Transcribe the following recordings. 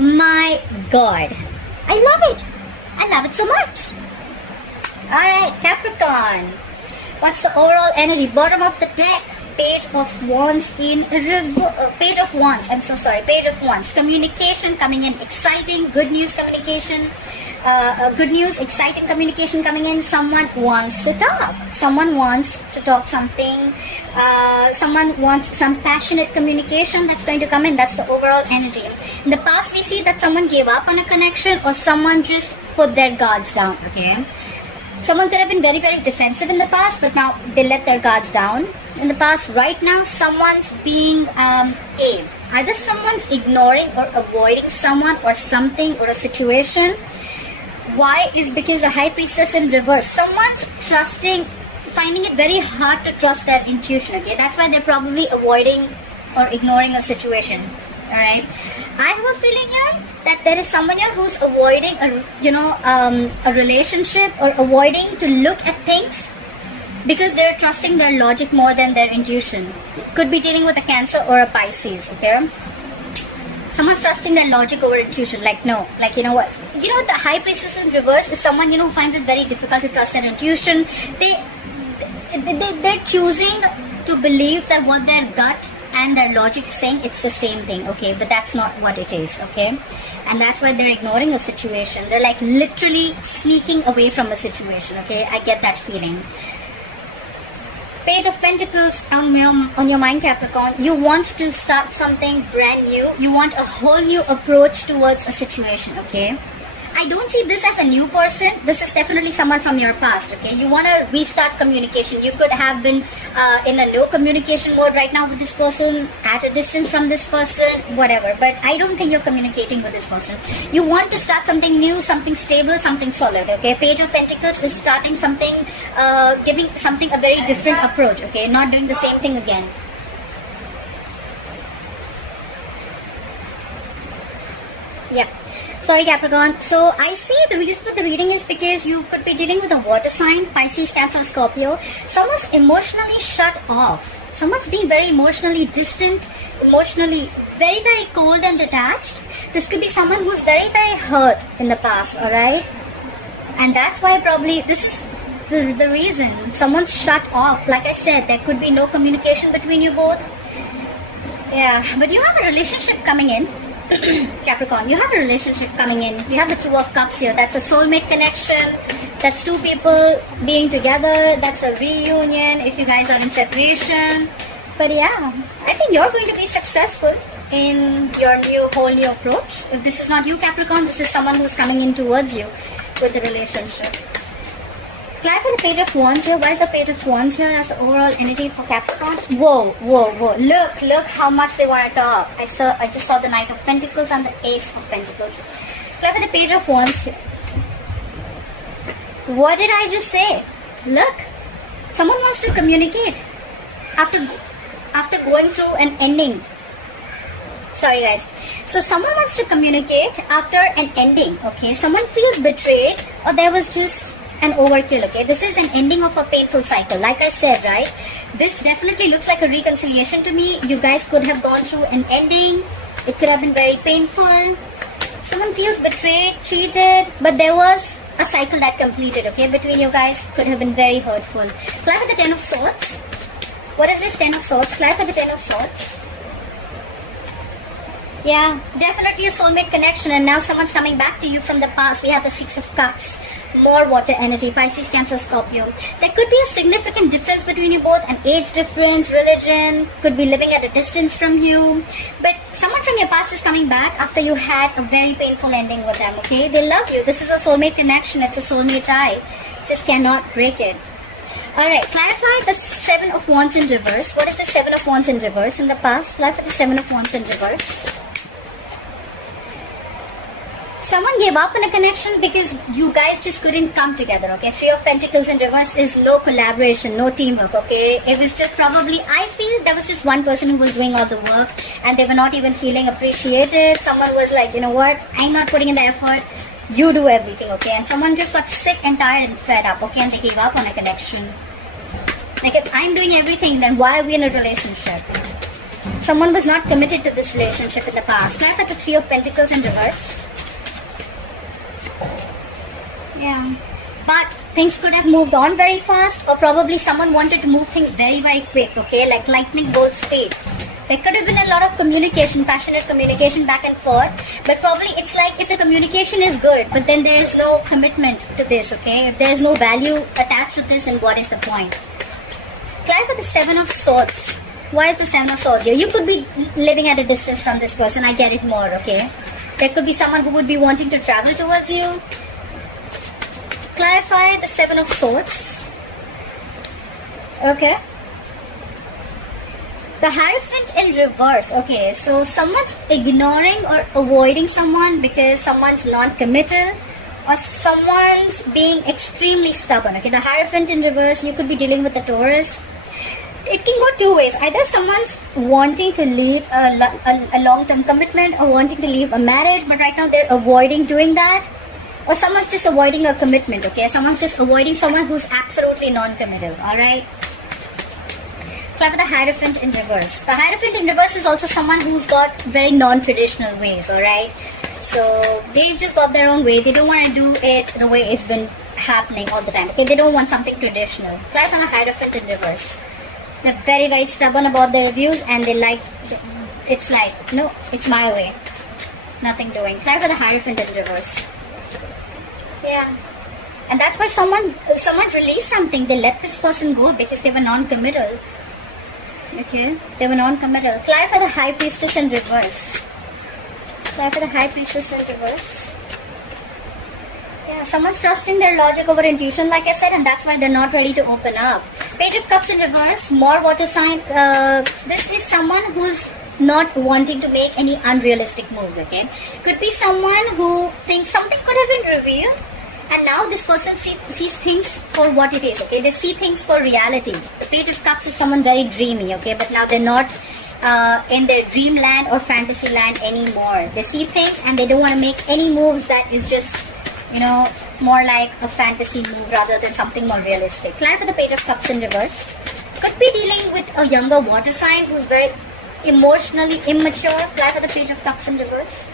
my God. I love it. I love it so much. Alright, Capricorn. What's the overall energy? Bottom of the deck. Page of Wands in Page of Wands. I'm so sorry. Page of Wands. Communication coming in. Exciting. Good news communication. Good news. Exciting communication coming in. Someone wants to talk. Someone wants to talk something. Someone wants some passionate communication that's going to come in. That's the overall energy. In the past, we see that someone gave up on a connection or someone just put their guards down. Okay. Someone could have been very, very defensive in the past, but now they let their guards down. In the past, right now, someone's being either someone's ignoring or avoiding someone or something or a situation. Why? Is because the High Priestess in reverse. Someone's finding it very hard to trust their intuition. Okay, that's why they're probably avoiding or ignoring a situation. All right. I have a feeling here that there is someone here who's avoiding a relationship or avoiding to look at things because they're trusting their logic more than their intuition. Could be dealing with a Cancer or a Pisces. Okay. Someone's trusting their logic over intuition. Like, no, like, you know what? You know, the High Priestess in reverse is someone, who finds it very difficult to trust their intuition. They're choosing to believe that what their gut and their logic is saying, it's the same thing, okay? But that's not what it is, okay? And that's why they're ignoring a situation. They're like literally sneaking away from a situation, okay? I get that feeling. Page of Pentacles on your mind, Capricorn. You want to start something brand new. You want a whole new approach towards a situation, okay? I don't see this as a new person. This is definitely someone from your past, okay? You want to restart communication. You could have been in a no communication mode right now with this person, at a distance from this person, whatever. But I don't think you're communicating with this person. You want to start something new, something stable, something solid, okay? Page of Pentacles is starting something, giving something a very different approach, okay? Not doing the same thing again. Yeah. Sorry, Capricorn. So I see the reason for the reading is because you could be dealing with a water sign, Pisces, Cancer, Scorpio. Someone's emotionally shut off. Someone's being very emotionally distant, emotionally very, very cold and detached. This could be someone who's very, very hurt in the past, alright? And that's why probably this is the reason. Someone's shut off. Like I said, there could be no communication between you both. Yeah, but you have a relationship coming in. Capricorn, you have a relationship coming in. You have the Two of Cups here. That's a soulmate connection. That's two people being together. That's a reunion if you guys are in separation. But yeah, I think you're going to be successful in your whole new approach. If this is not you, Capricorn, this is someone who's coming in towards you with the relationship. Clarify the Page of Wands here. Why is the Page of Wands here as the overall energy for Capricorn? Whoa, whoa, whoa. Look how much they want to talk. I just saw the Knight of Pentacles and the Ace of Pentacles. Clarify the Page of Wands here. What did I just say? Look, someone wants to communicate after going through an ending. Sorry, guys. So someone wants to communicate after an ending, okay? Someone feels betrayed or there was just an overkill, okay? This is an ending of a painful cycle. Like I said, right? This definitely looks like a reconciliation to me. You guys could have gone through an ending. It could have been very painful. Someone feels betrayed, cheated, but there was a cycle that completed, okay? Between you guys could have been very hurtful. Clarify the Ten of Swords. What is this Ten of Swords? Clarify the Ten of Swords. Yeah, definitely a soulmate connection, and now someone's coming back to you from the past. We have the Six of Cups. More water energy, Pisces, Cancer, Scorpio. There could be a significant difference between you both, an age difference, religion, could be living at a distance from you. But someone from your past is coming back after you had a very painful ending with them, okay? They love you. This is a soulmate connection. It's a soulmate tie. Just cannot break it. Alright, clarify the Seven of Wands in reverse. What is the Seven of Wands in reverse in the past? Clarify the Seven of Wands in reverse. Someone gave up on a connection because you guys just couldn't come together, okay? Three of Pentacles in reverse is no collaboration, no teamwork, okay? It was just probably, I feel there was just one person who was doing all the work and they were not even feeling appreciated. Someone was like, you know what? I'm not putting in the effort. You do everything, okay? And someone just got sick and tired and fed up, okay? And they gave up on a connection. Like, if I'm doing everything, then why are we in a relationship? Someone was not committed to this relationship in the past. Clarify the Three of Pentacles in reverse. Yeah. But things could have moved on very fast, or probably someone wanted to move things very, very quick, okay? Like lightning bolt speed. There could have been a lot of communication, passionate communication back and forth, but probably it's like if the communication is good, but then there is no commitment to this, okay? If there is no value attached to this, then what is the point? Clarify the Seven of Swords. Why is the Seven of Swords here? You could be living at a distance from this person, I get it more, okay? There could be someone who would be wanting to travel towards you. Clarify the Seven of Swords. Okay. The Hierophant in reverse. Okay, so someone's ignoring or avoiding someone because someone's non-committal, or someone's being extremely stubborn. Okay, the Hierophant in reverse, you could be dealing with a Taurus. It can go two ways. Either someone's wanting to leave a long-term commitment or wanting to leave a marriage, but right now they're avoiding doing that. Or someone's just avoiding a commitment, okay? Someone's just avoiding someone who's absolutely non-committal, alright? Clarify the Hierophant in reverse. The Hierophant in reverse is also someone who's got very non-traditional ways, alright? So, they've just got their own way. They don't want to do it the way it's been happening all the time, okay? They don't want something traditional. Clarify the Hierophant in reverse. They're very, very stubborn about their views, and they like, it's like, no, it's my way. Nothing doing. Clarify the Hierophant in reverse. Yeah. And that's why someone released something. They let this person go because they were non-committal. Okay? They were non-committal. Clarify the High Priestess in reverse. Clarify the High Priestess in reverse. Yeah, someone's trusting their logic over intuition, like I said, and that's why they're not ready to open up. Page of Cups in reverse. More water sign. This is someone who's not wanting to make any unrealistic moves, okay? Could be someone who thinks something could have been revealed, and now this person sees things for what it is, okay? They see things for reality. The Page of Cups is someone very dreamy, okay? But now they're not in their dreamland or fantasy land anymore. They see things and they don't want to make any moves that is just, you know, more like a fantasy move rather than something more realistic. Clarify the Page of Cups in reverse. Could be dealing with a younger water sign who's very emotionally immature. Clarify the Page of Cups in reverse.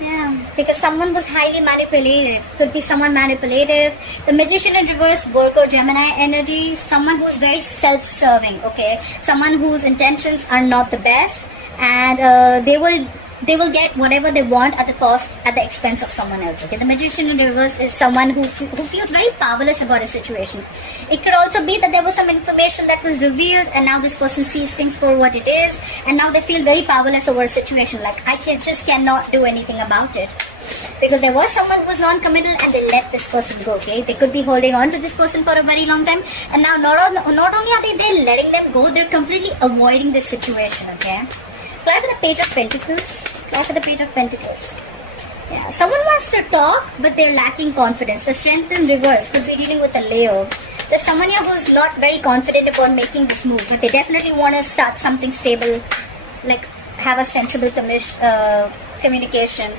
Yeah, because someone was highly manipulative. Could be someone manipulative. The Magician in reverse, Virgo, Gemini energy. Someone who's very self-serving, okay? Someone whose intentions are not the best, and they will get whatever they want at the expense of someone else, okay? The Magician in reverse is someone who feels very powerless about a situation. It could also be that there was some information that was revealed, and now this person sees things for what it is, and now they feel very powerless over a situation, like I just cannot do anything about it. Because there was someone who was non-committal and they let this person go, okay? They could be holding on to this person for a very long time, and now not only are they letting them go, they're completely avoiding this situation, okay? Clarify the Page of Pentacles. Clarify the Page of Pentacles. Yeah, someone wants to talk, but they're lacking confidence. The Strength in reverse could be dealing with a Leo. There's someone here who's not very confident about making this move, but they definitely want to start something stable, like have a sensible communication.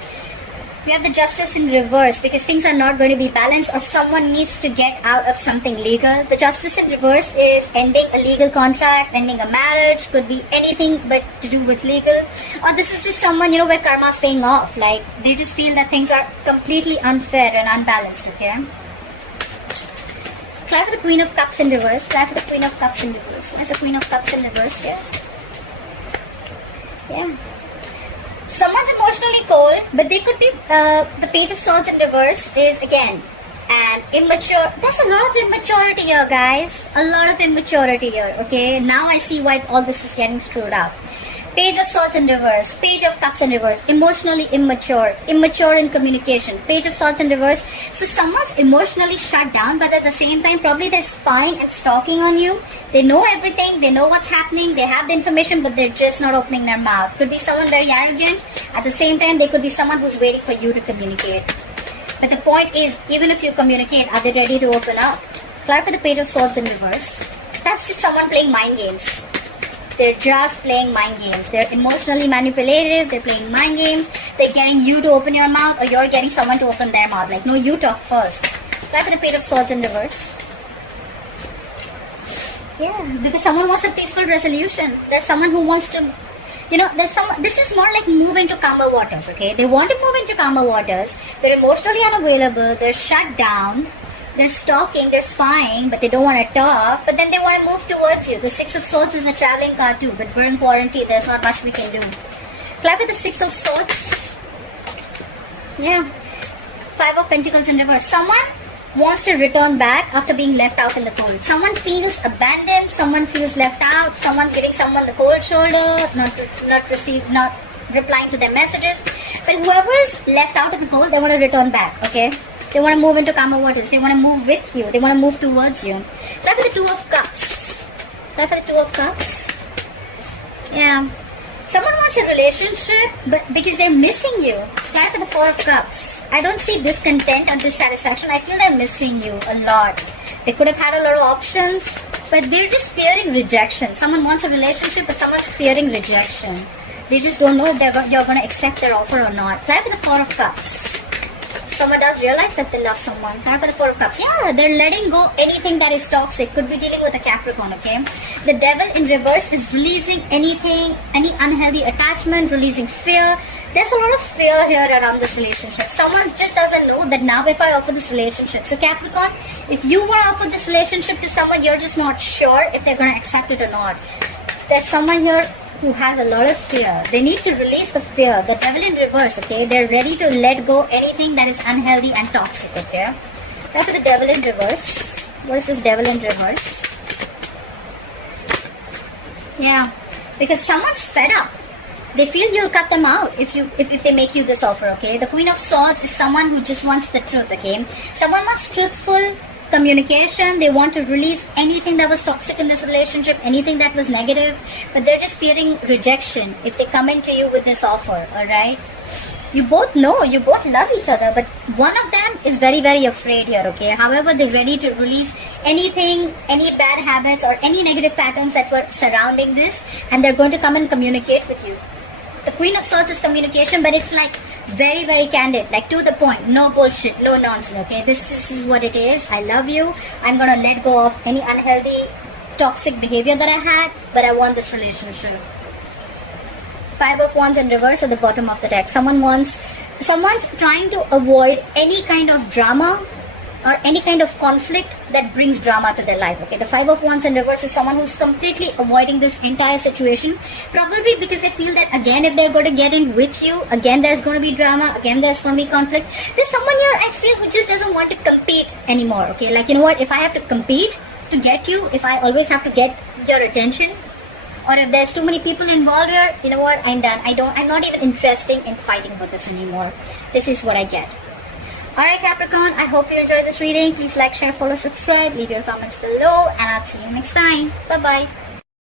We have the Justice in reverse because things are not going to be balanced, or someone needs to get out of something legal. The Justice in reverse is ending a legal contract, ending a marriage, could be anything but to do with legal. Or this is just someone, you know, where karma's paying off. Like, they just feel that things are completely unfair and unbalanced, okay? Clarify the Queen of Cups in reverse. Clarify the Queen of Cups in reverse. Where's the Queen of Cups in reverse here? Yeah. Someone's emotionally cold, but they could be, the Page of Swords in reverse is, again, an immature. There's a lot of immaturity here, guys. A lot of immaturity here, okay? Now I see why all this is getting screwed up. Page of Swords in reverse, Page of Cups in reverse, emotionally immature, immature in communication, Page of Swords in reverse. So someone's emotionally shut down, but at the same time, probably they're spying and stalking on you. They know everything, they know what's happening, they have the information, but they're just not opening their mouth. Could be someone very arrogant. At the same time, they could be someone who's waiting for you to communicate. But the point is, even if you communicate, are they ready to open up? Clarify the Page of Swords in reverse. That's just someone playing mind games. They're just playing mind games. They're emotionally manipulative. They're playing mind games. They're getting you to open your mouth, or you're getting someone to open their mouth. Like, no, you talk first. Clarify the Page of Swords in reverse. Yeah, because someone wants a peaceful resolution. There's someone who wants to, this is more like move into calmer waters, okay? They want to move into calmer waters. They're emotionally unavailable. They're shut down. They're stalking. They're spying, but they don't want to talk. But then they want to move towards you. The Six of Swords is a traveling card too, but we're in quarantine. There's not much we can do. Clap with the Six of Swords. Yeah. Five of Pentacles in reverse. Someone wants to return back after being left out in the cold. Someone feels abandoned. Someone feels left out. Someone's giving someone the cold shoulder, not replying to their messages. But whoever is left out in the cold, they want to return back, okay? They want to move into calmer waters. They want to move with you. They want to move towards you. Clap for the Two of Cups. Clap for the Two of Cups. Yeah. Someone wants a relationship, but because they're missing you. Clap for the Four of Cups. I don't see discontent or dissatisfaction. I feel they're missing you a lot. They could have had a lot of options, but they're just fearing rejection. Someone wants a relationship, but someone's fearing rejection. They just don't know if you're going to accept their offer or not. Clap for the Four of Cups. Someone does realize that they love someone. Clap for the Four of Cups. Yeah, they're letting go anything that is toxic. Could be dealing with a Capricorn, okay? The Devil in reverse is releasing anything, any unhealthy attachment, releasing fear. There's a lot of fear here around this relationship. Someone just doesn't know that now if I offer this relationship. So Capricorn, if you want to offer this relationship to someone, you're just not sure if they're going to accept it or not. There's someone here who has a lot of fear. They need to release the fear. The Devil in reverse, okay? They're ready to let go anything that is unhealthy and toxic, okay? Now for the Devil in reverse. What is this Devil in reverse? Yeah, because someone's fed up. They feel you'll cut them out if they make you this offer, okay? The Queen of Swords is someone who just wants the truth, okay? Someone wants truthful communication. They want to release anything that was toxic in this relationship, anything that was negative, but they're just fearing rejection if they come into you with this offer, alright? You both know, you both love each other, but one of them is very, very afraid here, okay? However, they're ready to release anything, any bad habits or any negative patterns that were surrounding this, and they're going to come and communicate with you. The Queen of Swords is communication, but it's like very, very candid, like to the point, no bullshit, no nonsense, okay? This is what it is. I love you. I'm going to let go of any unhealthy, toxic behavior that I had, but I want this relationship. Five of Wands in reverse at the bottom of the deck. Someone's trying to avoid any kind of drama or any kind of conflict that brings drama to their life, okay? The Five of Wands in reverse is someone who's completely avoiding this entire situation, probably because they feel that, again, if they're going to get in with you, again, there's going to be drama, again, there's going to be conflict. There's someone here, I feel, who just doesn't want to compete anymore, okay? Like, you know what, if I have to compete to get you, if I always have to get your attention, or if there's too many people involved here, you know what, I'm done. I'm not even interested in fighting with this anymore. This is what I get. Alright Capricorn, I hope you enjoyed this reading. Please like, share, follow, subscribe, leave your comments below, and I'll see you next time. Bye-bye.